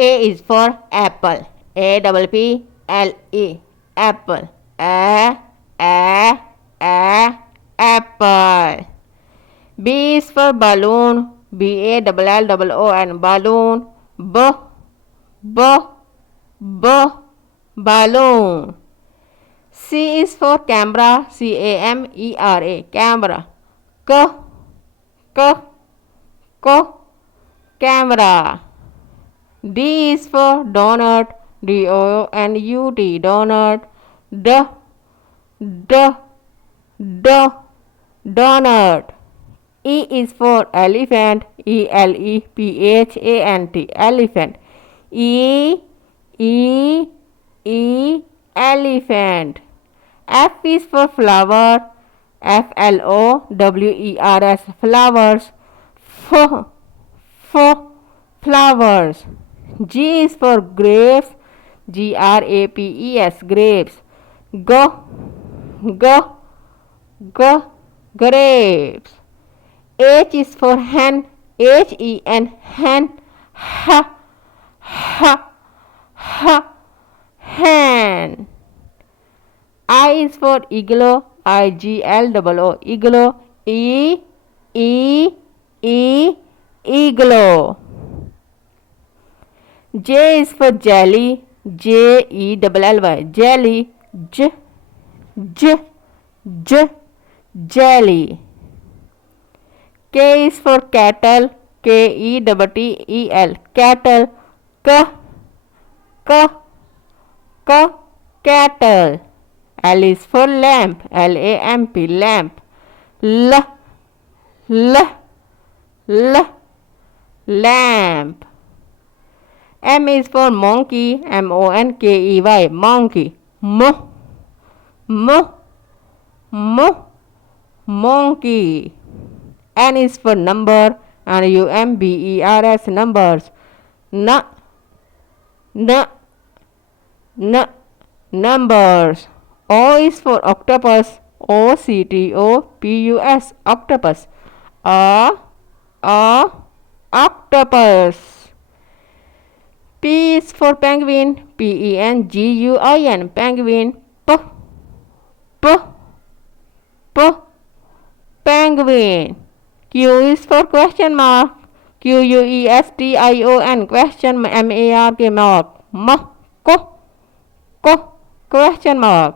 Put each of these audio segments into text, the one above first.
A is for apple. A-P-P-L-E. Apple. Apple. B is for balloon. B-A-L-L-O-N. Balloon. Balloon. C is for camera. C-A-M-E-R-A. Camera. Camera. D is for donut. D-O-N-U-T. Donut. Donut. E is for elephant. E-L-E-P-H-A-N-T. Elephant. Elephant. F is for flower. F-L-O-W-E-R-S. Flowers. Flowers. G is for grapes. G-R-A-P-E-S. Grapes. Grapes. H is for hen. H-E-N. Hen. Hen. I is for igloo. I-G-L-O-O. Igloo. Igloo. J is for jelly. J-E-L-L-Y. Jelly. Jelly. K is for cattle. K-E-T-T-E-L. Cattle. Cattle. L is for lamp. L-A-M-P. Lamp. Lamp. M is for monkey. M-O-N-K-E-Y. Monkey. Monkey. N is for number. N-U-M-B-E-R-S. Numbers. Numbers. O is for octopus. O-C-T-O-P-U-S. Octopus. Octopus. P is for penguin. P-E-N-G-U-I-N. Penguin. Penguin. Q is for question mark. Q-U-E-S-T-I-O-N. Question M-A-R-K. Mark. Question mark.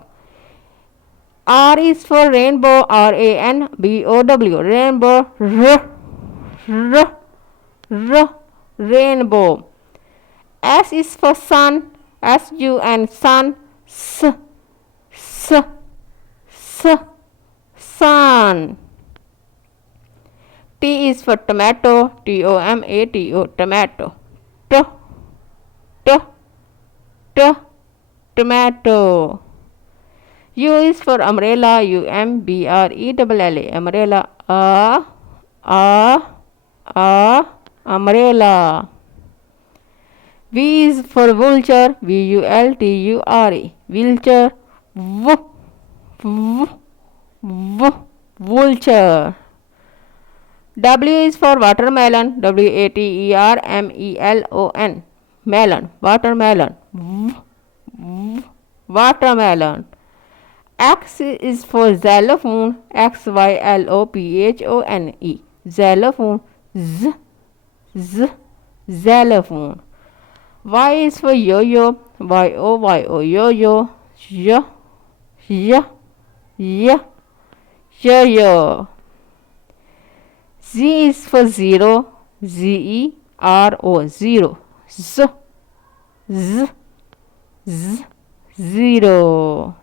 R is for rainbow. R-A-N-B-O-W. Rainbow. Rainbow. S is for sun. S-U-N. Sun. Sun. T is for tomato. T-O-M-A-T-O. Tomato. Tomato. U is for umbrella. U-M-B-R-E-L-L-A. Umbrella. Umbrella. V is for vulture. V-U-L-T-U-R-E. Vulture. Vulture. W is for watermelon. W-A-T-E-R-M-E-L-O-N. Melon. Watermelon. Watermelon. X is for xylophone. X-Y-L-O-P-H-O-N-E. Xylophone. Xylophone. Y is for yo-yo. Y-O-Y-O. Yo-yo. Yo-yo. Z is for zero. Z-E-R-O. Zero. Zero.